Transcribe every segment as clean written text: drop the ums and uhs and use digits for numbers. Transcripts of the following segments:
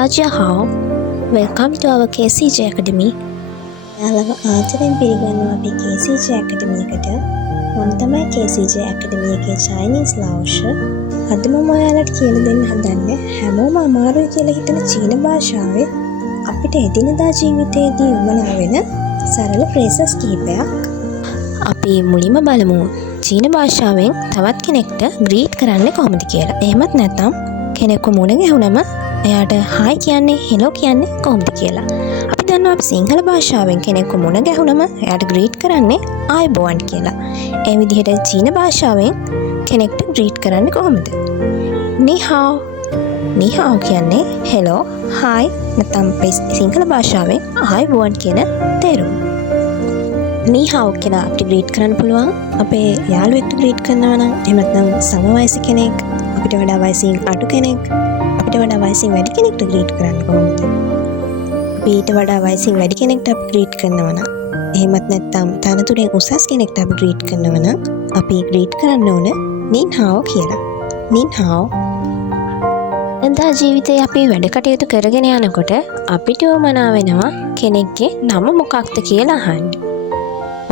Hao. Welcome to our KCJ Academy. යාළුව ආදරෙන් පිළිගන්නවා අපේ KCJ Academy එකට. මම තමයි KCJ Academy එකේ Chinese ලාංශ. අද මම ඔයාලට කියලා දෙන්න හදන්නේ හැමෝම අමාරුයි කියලා හිතන චීන භාෂාවේ අපිට එදිනදා ජීවිතයේදී වමනා වෙන සරල phrases කිහිපයක්. අපි මුලින්ම බලමු චීන භාෂාවෙන් තවත් කෙනෙක්ට greet කරන්නේ කොහොමද කියලා. එහෙමත් නැත්නම් කෙනෙක්ව මුණ ගැහුනම එයාට hi කියන්නේ hello කියන්නේ කොහොමද කියලා. අපි දන්නවා අපි සිංහල භාෂාවෙන් කෙනෙක්ව මුණ ගැහුනම එයාට greet කරන්නේ ආයුබෝවන් කියලා. ඒ විදිහට චීන භාෂාවෙන් කෙනෙක්ට greet කරන්නේ කොහොමද? ni hao. ni hao කියන්නේ hello, hi නැත්නම් සිංහල භාෂාවෙන් ආයුබෝවන් කියන තේරුම. ni hao කියලා අපිට greet කරන්න පුළුවන් අපේ යාළුවෙක්ට greet කරනවා නම්, එහෙම නැත්නම් සමවයස කෙනෙක්, අපිට වඩා වයසින් අඩු කෙනෙක්, අපිට වඩා වයසින් වැඩි කෙනෙක්ට greet කරන්න කොහොමද? අපි ඊට වඩා වයසින් වැඩි කෙනෙක්ට අපි greet කරනවා නම්, එහෙමත් නැත්නම් තනතුරෙන් උසස් කෙනෙක්ට අපි greet කරනවා නම්, අපි greet කරන්න ඕන ni hao කියලා. ni hao. එදා ජීවිතේ අපි වැඩ කටයුතු කරගෙන යනකොට අපිට උවමනා වෙනවා කෙනෙක්ගේ නම මොකක්ද කියලා අහන්න.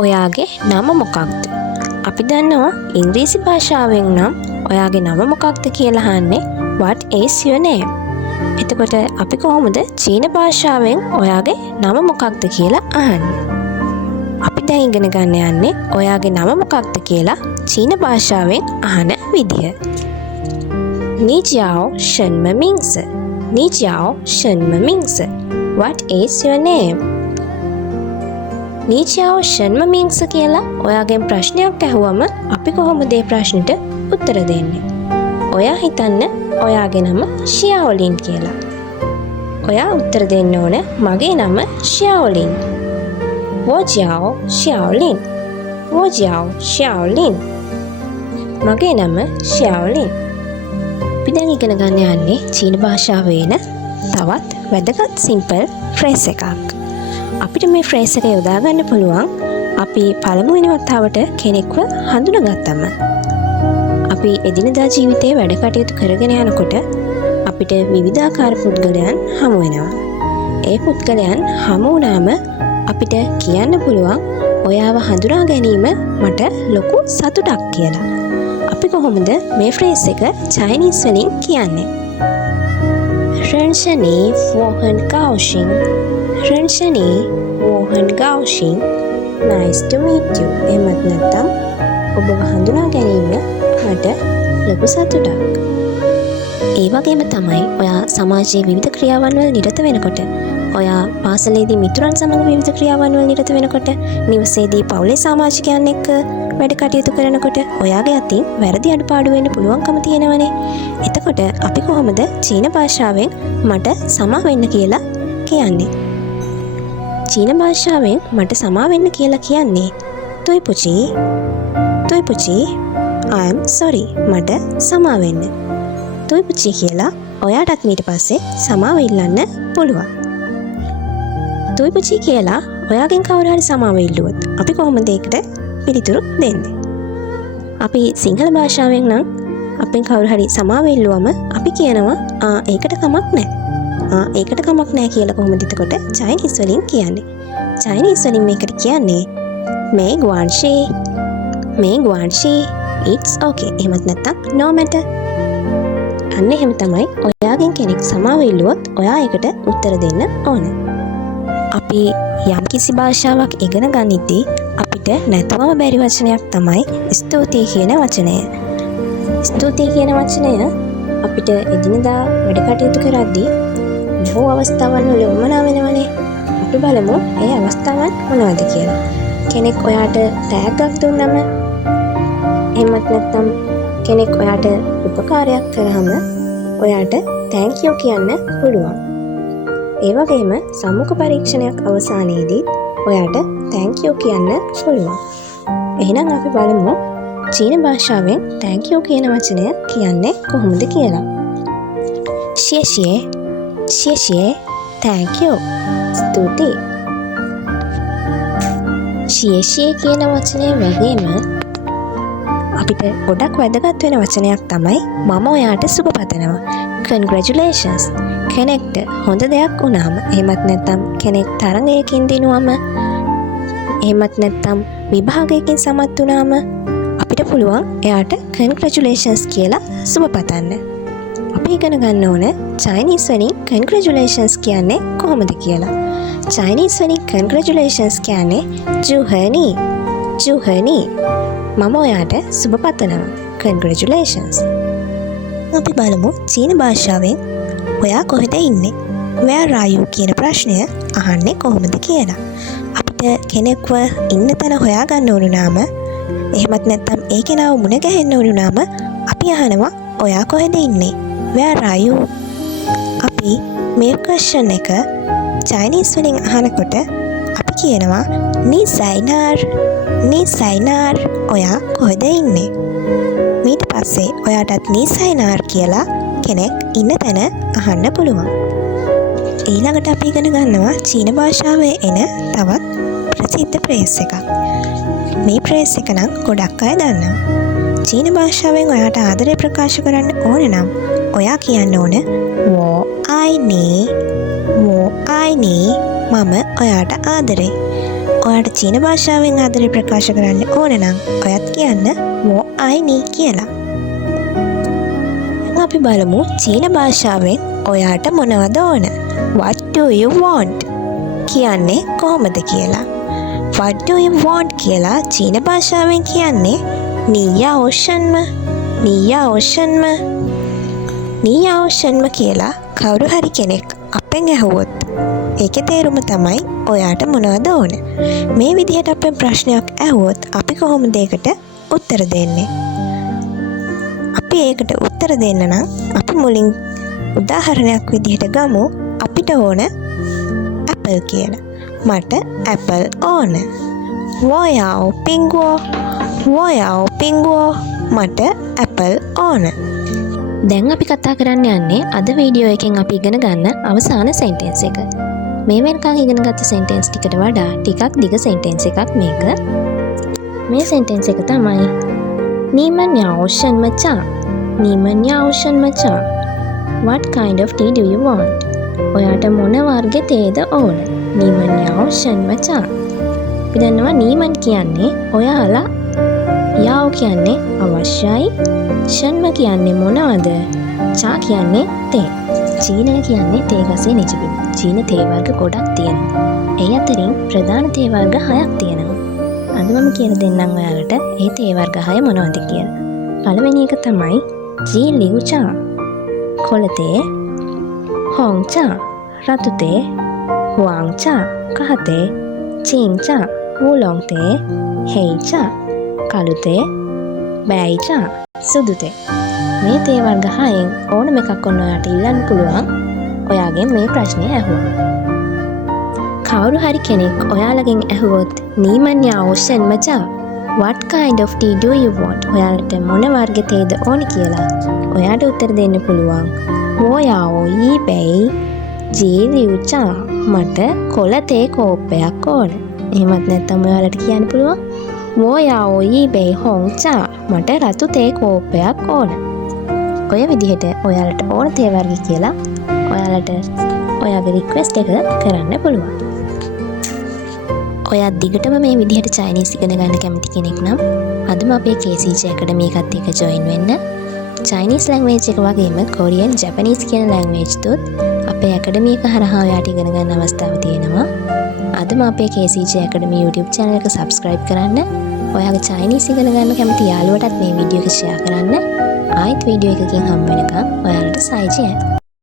ඔයාගේ නම මොකක්ද? අපි දන්නවා ඉංග්‍රීසි භාෂාවෙන් නම් ඔයාගේ නම මොකක්ද කියලා අහන්නේ what is your name? එතකොට අපි කොහොමද චීන භාෂාවෙන් ඔයාගේ නම මොකක්ද කියලා අහන්නේ? අපි දැන් ඉගෙන ගන්න යන්නේ ඔයාගේ නම මොකක්ද කියලා චීන භාෂාවෙන් අහන විදිය. 你叫什么名字? 你叫什么名字? What is your name? 你叫什么名字කියලා ඔයාගෙන් ප්‍රශ්නයක් ඇහුවම අපි කොහොමද ඒ ප්‍රශ්නෙට උත්තර දෙන්නේ? ඔයා හිතන්න ඔයාගේ නම ශියාओලින් කියලා. ඔයා උත්තර දෙන්න ඕන මගේ නම ශියාओලින්. 我叫ශියාओලින්. 我叫ශියාओලින්. මගේ නම ශියාओලින්. අපි දැන් ඉගෙන ගන්න යන්නේ චීන භාෂාවේ වෙන තවත් වැදගත් සිම්පල් ෆ්‍රේස් එකක්. අපිට මේ ෆ්‍රේස් එක යොදා ගන්න පුළුවන් අපි පළමුවෙනි වතාවට කෙනෙක්ව හඳුනාගත්තම. අපි එදිනදා ජීවිතේ වැඩ කටයුතු කරගෙන යනකොට අපිට විවිධාකාර පුද්ගලයන් හමු වෙනවා. ඒ පුද්ගලයන් හමු වුණාම අපිට කියන්න පුළුවන් ඔයාව හඳුනා ගැනීම මට ලොකු සතුටක් කියලා. අපි කොහොමද මේ ෆ්‍රේස් එක චයිනීස් වලින් කියන්නේ? 认识你我很高兴. 认识你我很高兴. Nice to meet you. එහෙමත් නැත්නම් ඔබව හඳුනා ගැනීම මට ලොකු සතුටක්. ඒ වගේම තමයි ඔයා සමාජයේ විවිධ ක්‍රියාවන් වල නිරත වෙනකොට, ඔයා පාසලේදී මිතුරන් සමග විවිධ ක්‍රියාවන් වල නිරත වෙනකොට, නිවසේදී පවුලේ සමාජිකයන් එක්ක වැඩ කටයුතු කරනකොට ඔයාගේ අතින් වැරදි අඩුපාඩු වෙන්න පුළුවන්කම තියෙනවනේ. එතකොට අපි කොහොමද චීන භාෂාවෙන් මට සමා වෙන්න කියලා කියන්නේ? චීන භාෂාවෙන් මට සමා වෙන්න කියලා කියන්නේ තොයි පුචි. තොයි පුචි. I am sorry. මට සමා වෙන්න. තොයි පුචි කියලා ඔයාටත් ඊට පස්සේ සමාව ඉල්ලන්න පුළුවන්. තොයි පුචි කියලා ඔයාගෙන් කවුරු හරි සමාව ඉල්ලුවොත් අපි කොහොමද ඒකට පිළිතුරු දෙන්නේ? අපි සිංහල භාෂාවෙන් නම් අපෙන් කවුරු හරි සමාව ඉල්ලුවම අපි කියනවා ඒකට කමක් නැහැ. ඒකට කමක් නැහැ කියලා කොහොමද එතකොට චයිනීස් වලින් කියන්නේ? චයිනීස් වලින් මේකට කියන්නේ මේ ගුවන්ෂි. මේ ගුවන්ෂි. It's okay. එහෙමත් නැත්නම් no matter. අන්න එහෙම තමයි ඔයාගෙන් කෙනෙක් සමාව ඉල්ලුවොත් ඔයා ඒකට උත්තර දෙන්න ඕන. අපි යම්කිසි භාෂාවක් ඉගෙන ගනිද්දී අපිට නැතවම බැරි වචනයක් තමයි ස්තුතියි කියන වචනය. ස්තුතියි කියන වචනය අපිට එදිනදා වැඩ කටයුතු කරද්දී බොහෝ අවස්ථාවන් වල උවමනා වෙනවනේ. අපි බලමු ඒ අවස්ථාවන් මොනවද කියලා. කෙනෙක් ඔයාට තෑග්ගක් දුන්නම, එහෙමත් නැත්නම් කෙනෙක් ඔයාට උපකාරයක් කරාම ඔයාට thank you කියන්න පුළුවන්. ඒ වගේම සම්මුඛ පරීක්ෂණයක් අවසානයේදී ඔයාට thank you කියන්න පුළුවන්. එහෙනම් අපි බලමු චීන භාෂාවෙන් thank you කියන වචනය කියන්නේ කොහොමද කියලා. 谢谢 谢谢 thank you ස්තුතියි. 谢谢කියන වචනය වගේම අපිට ගොඩක් වැදගත් වෙන වචනයක් තමයි මම ඔයාට සුබ පතනවා. Congratulations. කෙනෙක්ට හොඳ දෙයක් වුණාම එහෙමත් නැත්නම් කෙනෙක් තරඟයකින් දිනුවම එහෙමත් නැත්නම් විභාගයකින් සමත් වුණාම අපිට පුළුවන් එයාට කන්ග්‍රැචුලේෂන්ස් කියලා සුබ පතන්න. අපි ඉගෙන ගන්න ඕන චයිනීස් වලින් කන්ග්‍රැචුලේෂන්ස් කියන්නේ කොහොමද කියලා. චයිනීස් වලින් කන්ග්‍රැචුලේෂන්ස් කියන්නේ ජුහනි ජුහනි මම ඔයාට සුබ පතනවා. කන්ග්‍රැචුලේෂන්ස්. අපි බලමු චීන භාෂාවෙන් ඔයා කොහෙද ඉන්නේ? Where are you කියන ප්‍රශ්නය අහන්නේ කොහොමද කියලා. අපිට කෙනෙක්ව ඉන්න තැන හොයාගන්න ඕන නම් එහෙමත් නැත්නම් ඒ කෙනාව මුණ ගැහෙන්න ඕන නම් අපි අහනවා ඔයා කොහෙද ඉන්නේ? Where are you? අපි මේ ක්වෙස්චන් එක චයිනීස් වලින් අහනකොට අපි කියනවා Ni sai nar Ni sai nar ඔයා කොහෙද ඉන්නේ? ඊට පස්සේ ඔයාටත් Ni sai nar කියලා කෙනෙක් ඉන්න තැන අහන්න පුළුවන්. ඊළඟට අපි ඉගෙන ගන්නවා චීන භාෂාවේ එන තවත් ප්‍රසිද්ධ ෆ්‍රේස් එකක්. මේ ෆ්‍රේස් එක නම් ගොඩක් අය දන්නවා. චීන භාෂාවෙන් ඔයාට ආදරය ප්‍රකාශ කරන්න ඕන නම් ඔයා කියන්න ඕන wo ai ni මම ඔයාට ආදරේ. ඔයාට චීන භාෂාවෙන් ආදරය ප්‍රකාශ කරන්න ඕන නම් ඔයත් කියන්න wo ai ni කියලා. අපි බලමු චීන භාෂාවෙන් ඔයාට මොනවද ඕන? What do you want? කියන්නේ කොහොමද කියලා. What do you want කියලා චීන භාෂාවෙන් කියන්නේ Ni yao shenme කියලා කවුරු හරි කෙනෙක් අපෙන් ඇහුවොත් ඒකේ තේරුම තමයි ඔයාට මොනවද ඕන. මේ විදිහට අපෙන් ප්‍රශ්නයක් ඇහුවොත් අපි කොහොමද ඒකට උත්තර දෙන්නේ? අපි ඒකට උත්තර දෙන්න නම් අපි මුලින් උදාහරණයක් විදිහට ගමු. අපිට ඕන ඇපල් කියලා. මට ඇපල් ඕන. wo yao pinguo මට ඇපල් ඕන. දැන් අපි කතා කරන්න යන්නේ අද වීඩියෝ එකෙන් අපි ඉගෙන ගන්න අවසාන සෙන්ටෙන්ස් එක. මේ වෙනකන් ඉගෙන ගත්ත සෙන්ටෙන්ස් ටිකට වඩා ටිකක් දිග සෙන්ටෙන්ස් එකක් මේක. මේ සෙන්ටෙන්ස් එක තමයි 你们要什么茶? What kind of tea do you want? ඔයාට මොන වර්ග තේද ඕන? 你们要什么茶? අපි දන්නවා 你们කියන්නේ ඔයාලා, යාව කියන්නේ අවශ්‍යයි, ෂන්ම කියන්නේ මොනවද, චා කියන්නේ තේ. චීනය කියන්නේ තේ ගසේ නිජබිම. චීන තේ වර්ග ගොඩක් තියෙනවා. ඒ අතරින් ප්‍රධාන තේ වර්ග 6ක් තියෙනවා. අද මම කියලා දෙන්නම් ඔයාලට ඒ තේ වර්ග 6 මොනවද කියලා. පළවෙනි එක තමයි ජී ලිව් චා, කොළ තේ, හොං චා, රතු තේ, හුවාං චා, කහ තේ, චීන් චා, වූලොං තේ, හෙයි චා, කළු තේ, බෑයි චා, සුදු තේ. මේ තේ වර්ග 6න් ඕනම එකක් ඔන්න ඔයාට ඉල්ලන්න පුළුවන් ඔයාගෙන් මේ ප්‍රශ්නේ ඇහුවා. කවුරු හරි කෙනෙක් ඔයාලගෙන් ඇහුවොත් 你们要什么茶? What kind of tea do you want? ඔයාලට මොන වර්ග තේද ඕනි කියලා ඔයාට උත්තර දෙන්න පුළුවන් 我要一杯鸡柳茶. මට කොළ තේ කෝප්පයක් ඕන. එහෙමත් නැත්නම් ඔයාලට කියන්න පුළුවන් 我要一杯红茶. මට රතු තේ කෝප්පයක් ඕන. ඔය විදිහට ඔයාලට ඕන තේ වර්ග කියලා ඔයාලට ඔයාගේ රික්වෙස්ට් එක කරන්න පුළුවන්. ඔයා දිගටම මේ විදිහට චයිනීස් ඉගෙන ගන්න කැමති කෙනෙක් නම් අදම අපේ KCJ Academy එකත් එක්ක join වෙන්න. චයිනීස් ලැන්ග්වේජ් එක වගේම කොරියන්, ජපනීස් කියන ලැන්ග්වේජ් තුත් අපේ ඇකඩමි එක හරහා ඔයාට ඉගෙන ගන්න අවස්ථාව තියෙනවා. අදම අපේ KCJ Academy YouTube channel එක subscribe කරන්න. ඔයාගේ චයිනීස් ඉගෙන ගන්න කැමති යාළුවටත් මේ වීඩියෝ එක share කරන්න. ආයෙත් වීඩියෝ එකකින් හම්බ වෙනකම් ඔයාලට සයිජය.